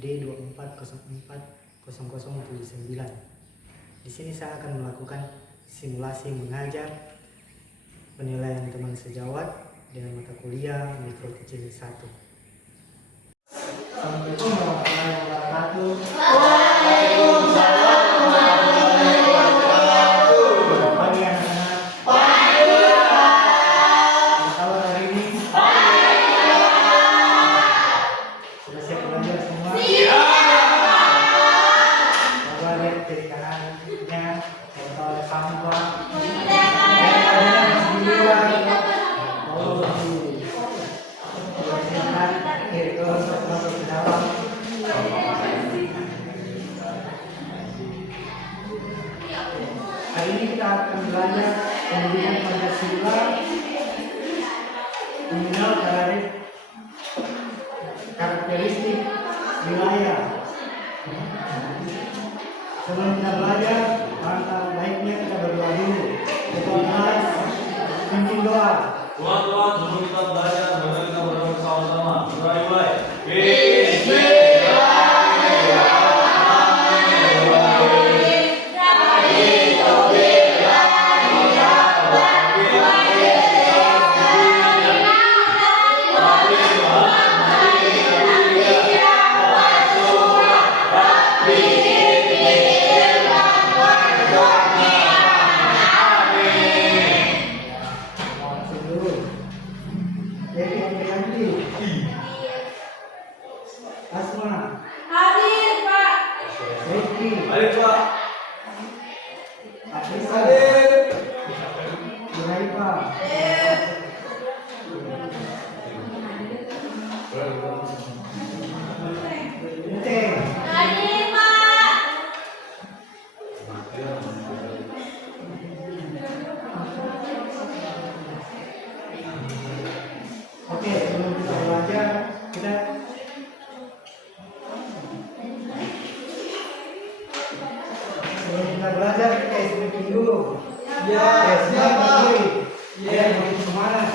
D24040079. Di sini saya akan melakukan simulasi mengajar penilaian teman sejawat dengan mata kuliah mikro kecil 1. Assalamualaikum warahmatullahi wabarakatuh. Waalaikumsalam warahmatullahi wabarakatuh. Pagi anak-anak. Pagi. Apa kabar hari ini? Sudah siap belajar semua? Siap. Coba lihat kiri kanannya, kalau ada sampah. Hari ini kita akan belajar pendidikan Pancasila, mengenal karakteristik wilayah. Sebelum kita belajar, langkah baiknya kita berdoa dulu. Kita mulai pimpin doa. Tuhan, sebelum kita belajar, mari kita berdoa bersama-sama. Mulai. Asma. Hadir, Pak. Rifki. Hadir, Pak. Akrisa. Hadir. Nuraifa. Enteng. Hadir, Pak. Oke, sebelum kita belajar, kita SPP dulu. Ya, siap Pak. Ya, mau kemana?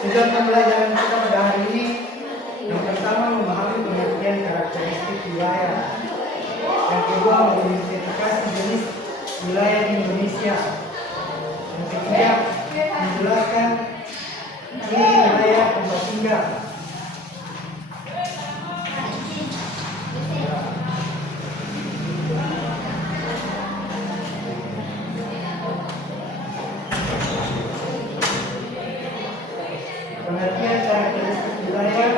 Tujuan pembelajaran kita pada hari ini, yang pertama memahami pengertian karakteristik wilayah, yang kedua mengidentifikasi jenis wilayah di Indonesia, yang ketiga menjelaskan ciri wilayah tempat tinggal. Pengertian karakteristik wilayah.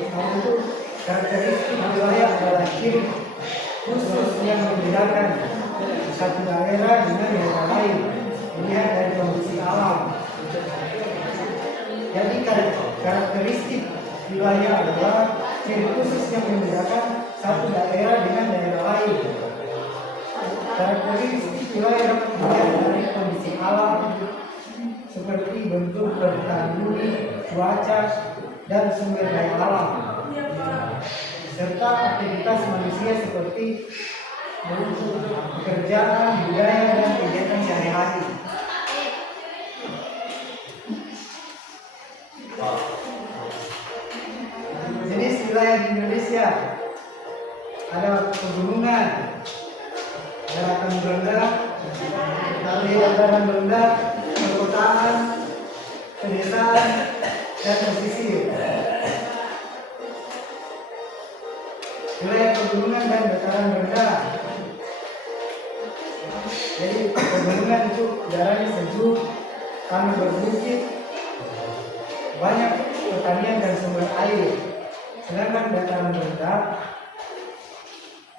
Pertama itu karakteristik wilayah adalah ciri khusus yang membedakan satu daerah dengan daerah lain dilihat dari kondisi alam. Jadi karakteristik wilayah adalah ciri khusus yang membedakan satu daerah dengan daerah lain. Karakteristik wilayah dilihat dari kondisi alam seperti bentuk permukaan bumi, cuaca, dan sumber daya alam, serta aktivitas manusia seperti pekerjaan, budaya, dan kegiatan sehari-hari. Jenis wilayah di Indonesia ada pegunungan, daratan rendah, dataran rendah, perkotaan, pedesaan, dan pesisir. Wilayah pegunungan dan dataran rendah. Jadi pegunungan itu udaranya sejuk, tanah berbukit, banyak pertanian dan sumber air. Sedangkan dataran rendah,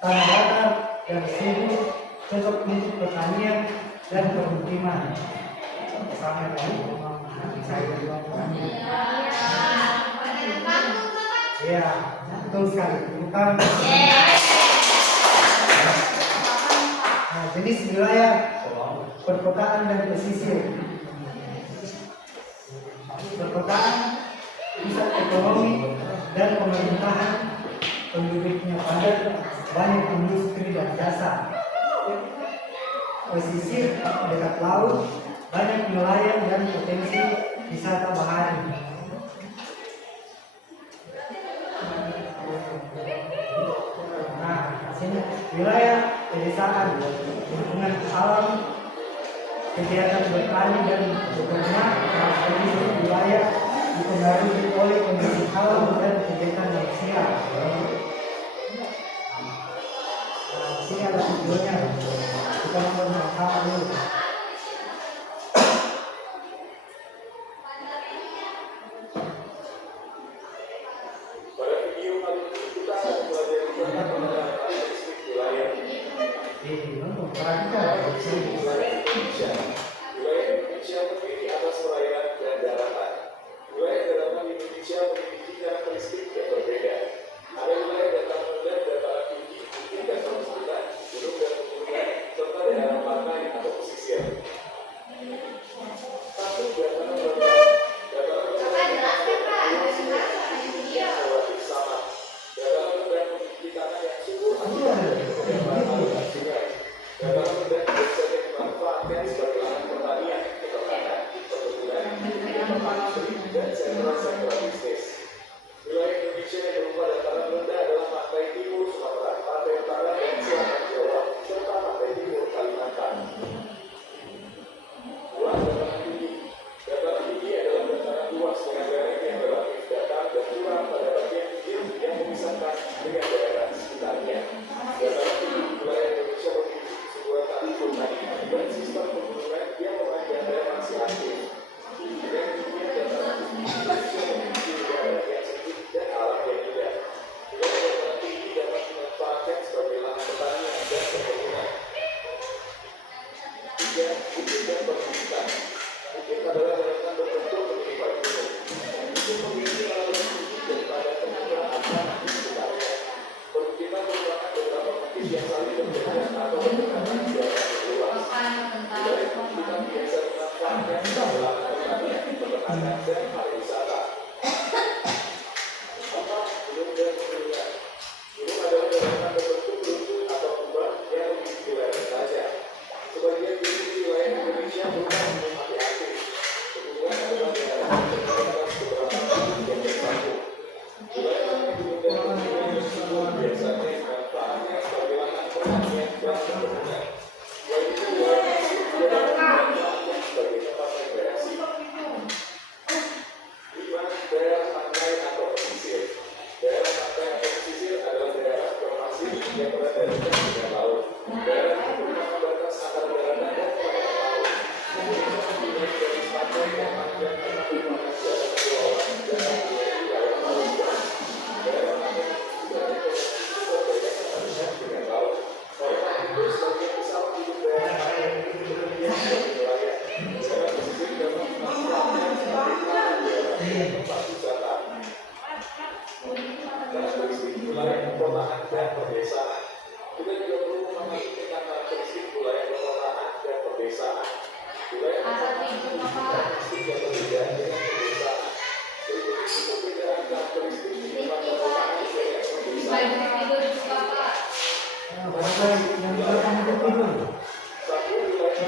tanah datar dan subur, cocok untuk pertanian dan permukiman. Sama dari saya juga pertanian. Ya, betul sekali. Bukan. Nah, jenis wilayah perkotaan dan pesisir. Perkotaan pusat ekonomi dan pemerintahan, penduduknya padat, banyak industri dan jasa. Pesisir dekat laut, banyak nelayan dan potensi wisata bahari. Nah, sini wilayah pedesaan, lingkungan alam, kegiatan bertani dan beternak, karakteristik wilayah dipengaruhi oleh kondisi alam dan kegiatan manusia. Nah, sini ada videonya, kita nonton sama dulu. Pada video kali ini kita akan belajar mengenai karakteristik wilayah. Wilayah Indonesia. Wilayah Indonesia terdiri atas perairan dan daratan. Wilayah daratan Indonesia memiliki karakteristik yang berbeda. Ada wilayah dataran rendah, dataran tinggi, bukit dan perbukitan, gunung dan pegunungan, serta daerah pantai atau pesisir. Satu, dataran rendah. Dataran rendah relatif sama. Dataran rendah memiliki tanah yang subur dan bantaran sungai. Dataran rendah biasanya dimanfaatkan sebagai lahan pertanian, peternakan, perkebunan, tempat industri, dan sentra-sentra bisnis. Wilayah Indonesia yang berupa dataran rendah adalah pantai timur Sumatera, pantai utara dan selatan Jawa, serta pantai timur Kalimantan. Dua, dataran tinggi. Dataran tinggi adalah dataran luas dengan lereng yang relatif datar dan curam pada bagian pinggir yang memisahkan dengan daerah sekitarnya. Dataran tinggi di wilayah Indonesia memiliki sebuah tanah vulkanik dan sistem pegunungan yang memanjang dan masih aktif. Dengan demikian, dataran tinggi Indonesia memiliki udara yang sejuk dan alam yang indah. Wilayah dataran tinggi dapat dimanfaatkan sebagai lahan pertanian dan perkebunan. Tiga, bukit dan perbukitan. Bukit adalah daratan berbentuk menyerupai gunung. Bukit memiliki aliran tinggi daripada permukaan tanah di sekitarnya. Perbukitan merupakan beberapa bukit yang saling berdekatan atau berdekatan di daerah yang luas. Wilayah perbukitan biasa dimanfaatkan sebagai lahan pertanian, peternakan, dan pariwisata. Empat, gunung dan pegunungan. Gunung adalah daratan berbentuk lumpur atau kubah yang memiliki lereng tajam. Sebagian gunung di wilayah Indonesia bukan gunung api aktif. Pegunungan adalah daerah yang terbatas beberapa gunung yang bersambung. Wilayah gunung dan pegunungan tersebut biasanya dimanfaatkan sebagai lahan pertanian dan perkebunan. Selain itu, wilayah tersebut juga dapat dimanfaatkan sebagai tempat rekreasi.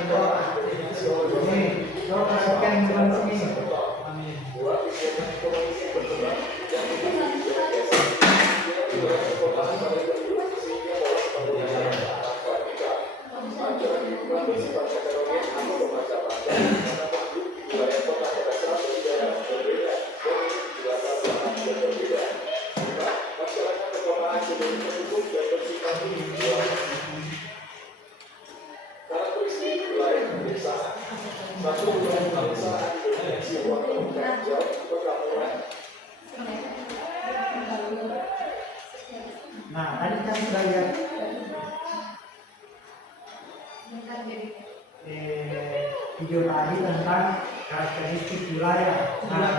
Nih, coba perhatikan bulan sini. Amin. Dua kegiatan ekonomi yang berkembang yang dimiliki BPS wilayah perkotaan pada penduduk sehingga pola pembangunan yang sangat radikal. Ajaran lingkungan bersifat heterogen atau membaca panjang karena penduduk di wilayah kota pada saat berbicara berbeda dan di latar belakang yang berbeda. Lima, masyarakat perkotaan cenderung tertutup dan bersifat individual. Karakteristik wilayah pedesaan. Satu, wilayah pedesaan berdimensi ruang terbuka hijau, perkampungan. Nah, tadi kan sudah lihat video tadi tentang karakteristik wilayah. Nah,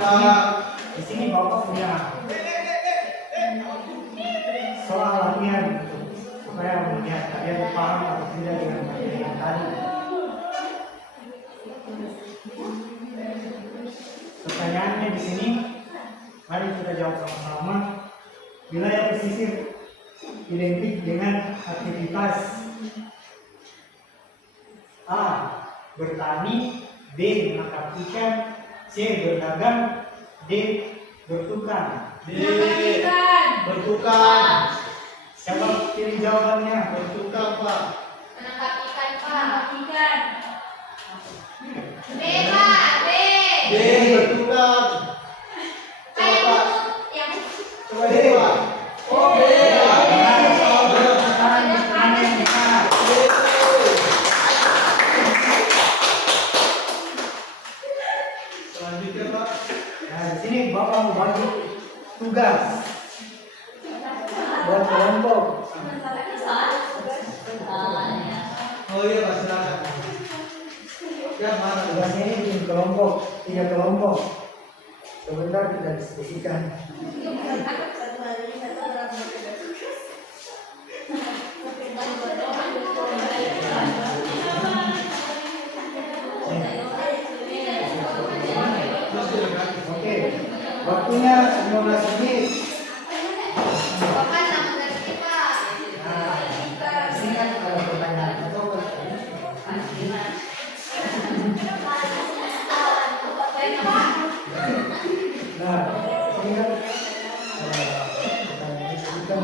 di sini Bapak punya soal latihan supaya melihat kalian paham atau tidak dengan materi yang tadi. Pertanyaannya di sini, mari kita jawab sama-sama. Wilayah pesisir identik dengan aktivitas A. Bertani, B. menangkap ikan, C. berdagang, D. bertukang. Menangkap Bertukang. Siapa pilih jawabannya? Bertukang, Pak. Menangkap ikan, Pak. Ikan. B, Pak. B. B. Bertukang. Kayak Coba, Pak. yang Coba D, Pak. Oh, B. Selanjutnya, Pak. Nah, di sini Bapak mau bagi tugas buat kelompok. Oh iya, Pak, silakan. Ya, mana? Tugasnya ini bikin kelompok, 3 kelompok. Sebentar kita diskusikan. Oke, waktunya 15 menit. Bapak sama dari Pak. Nah, di sini kan ada pertanyaan. Nah, ini kan pertanyaan disebutkan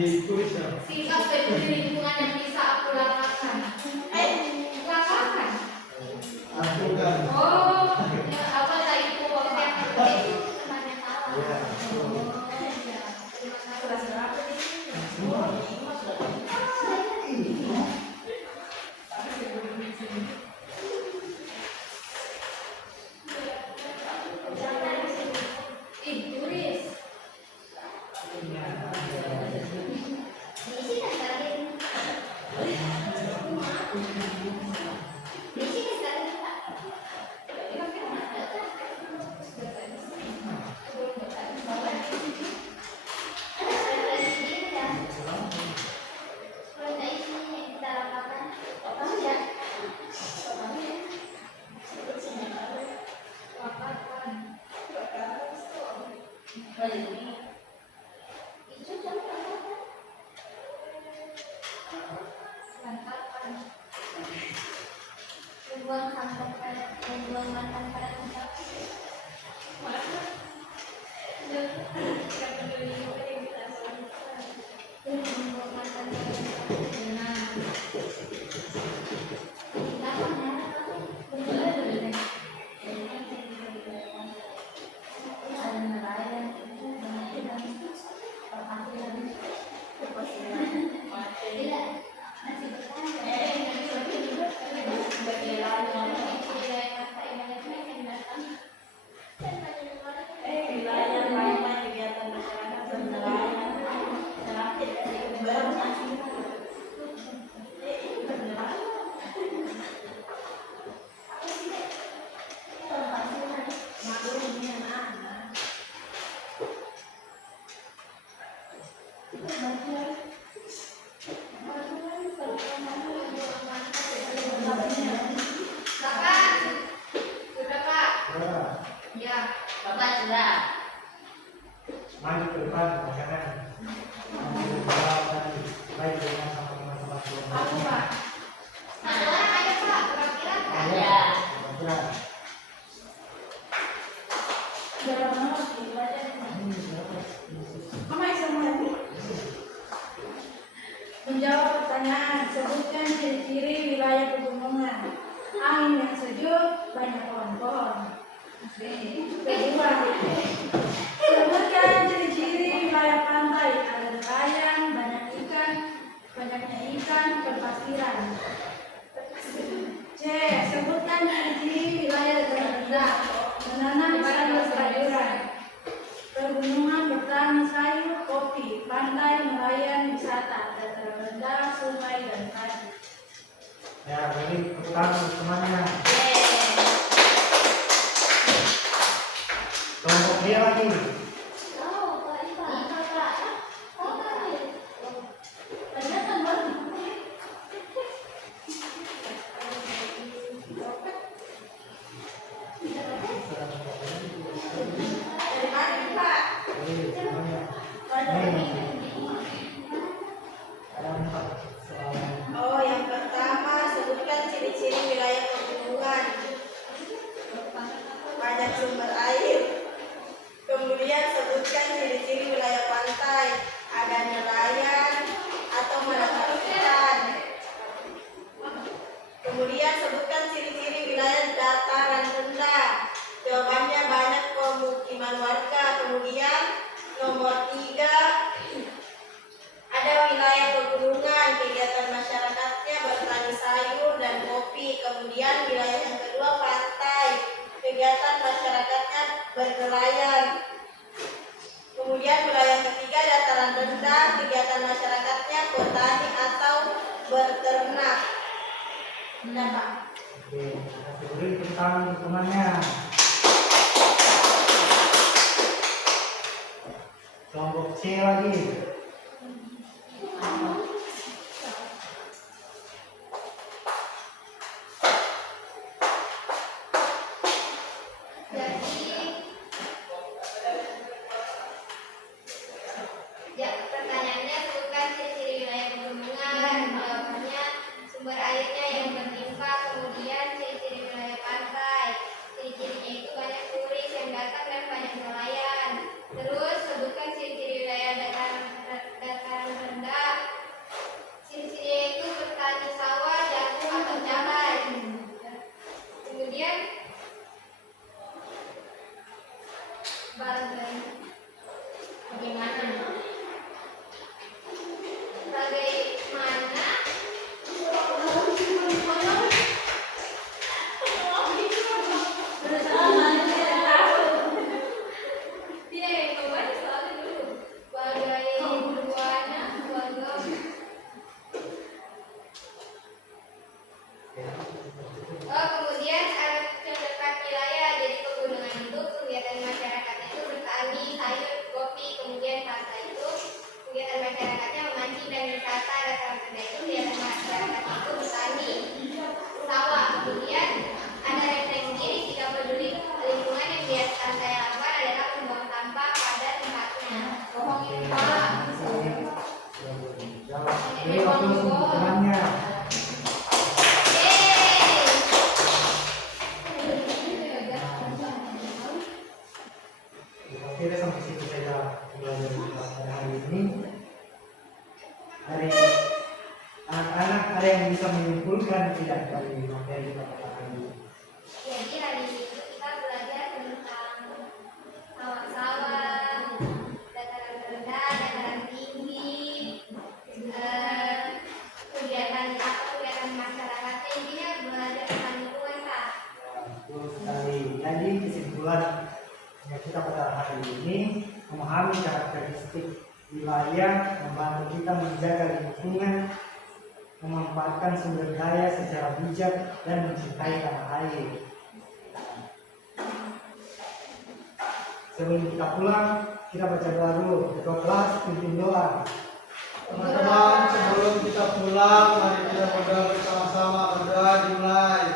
Ditulis ya. Sikap peduli lingkungan yang bisa aku lakukan. Lakukan. Bertukang. Oh, ya, apa tadi itu Bapak? Tulis. maju ke depan, jangan maju ke belakang, baik dengan sama teman-teman Aku sebelumnya. Pak. Nah, orang ada Pak, kira-kira Pak. Ya, benar. Menjawab pertanyaan, sebutkan ciri-ciri wilayah pegunungan. Angin yang sejuk, banyak pohon-pohon. Kedua, sebutkan ciri-ciri wilayah pantai, ada nelayan, banyak ikan, banyaknya ikan, berpasiran. C. Sebutkan ciri-ciri wilayah dataran rendah, menanam sayur-sayuran. Pegunungan bertani sayur, kopi, pantai, nelayan, wisata, dataran rendah, sungai, dan kali. Ya, jadi tepuk tangan untuk temannya. Kelompok dia lagi. Oh, Pak Ipa. Pak. Oh, Pak. Ternyata baru. Dari mana, Pak? Jadi, temannya. Ada 4 soal. Oh, yang pertama sebutkan ciri-ciri wilayah pegunungan. Banyak sumber air. Kemudian sebutkan ciri-ciri wilayah pantai. Ada nelayan atau menangkap ikan. Kemudian sebutkan ciri-ciri wilayah dataran rendah. Jawabannya banyak pemukiman warga. Kemudian nomor 3, ada wilayah pegunungan, kegiatan masyarakatnya bertani sayur dan kopi. Kemudian wilayah yang kedua pantai, kegiatan masyarakatnya bernelayan. Kemudian wilayah yang ketiga dataran rendah, kegiatan masyarakatnya bertani atau berternak. Nah, Pak. Oke, kita beri tepuk tangan untuk temannya. Kelompok C lagi. Jadi, ya, pertanyaannya sebutkan ciri-ciri wilayah pegunungan. Jawabannya sumber airnya yang berlimpah, kemudian ciri-ciri wilayah pantai. Ciri-cirinya itu banyak turis yang datang dan banyak nelayan. Terus sebutkan ciri-ciri wilayah dataran rendah. Ciri-cirinya itu bertani sawah, jagung atau cabai. Kemudian bagaimana? Kemudian terdapat wilayah, jadi pegunungan itu kegiatan masyarakatnya itu bertani, sayur, kopi, kemudian pantai itu kegiatan masyarakatnya memancing dan wisata. Dataran rendah itu kegiatan masyarakatnya itu bertani, sawah. Kemudian ada renteng diri, tidak peduli lingkungan yang biasa saya lakukan adalah membuang sampah pada tempatnya. Bohong itu Pak. Jadi waktu untuk temannya. Oke, sampai situ saja belajar kita pada hari ini. Dari anak-anak ada yang bisa menyimpulkan tidak dari materi kita pada hari ini? Jadi hari ini kita belajar tentang sawah-sawah, dataran rendah, dataran tinggi, kegiatan masyarakatnya. Intinya belajar tentang lingkungan Pak. Betul sekali. Jadi kesimpulan yang kita pada hari ini memahami karakteristik wilayah, membantu kita menjaga lingkungan, memanfaatkan sumber daya secara bijak dan mencintai tanah air. Sebelum kita pulang, kita baca doa dulu. Ketua kelas pimpin doa. Teman-teman, sebelum kita pulang, mari kita berdoa bersama-sama. Berdoa dimulai.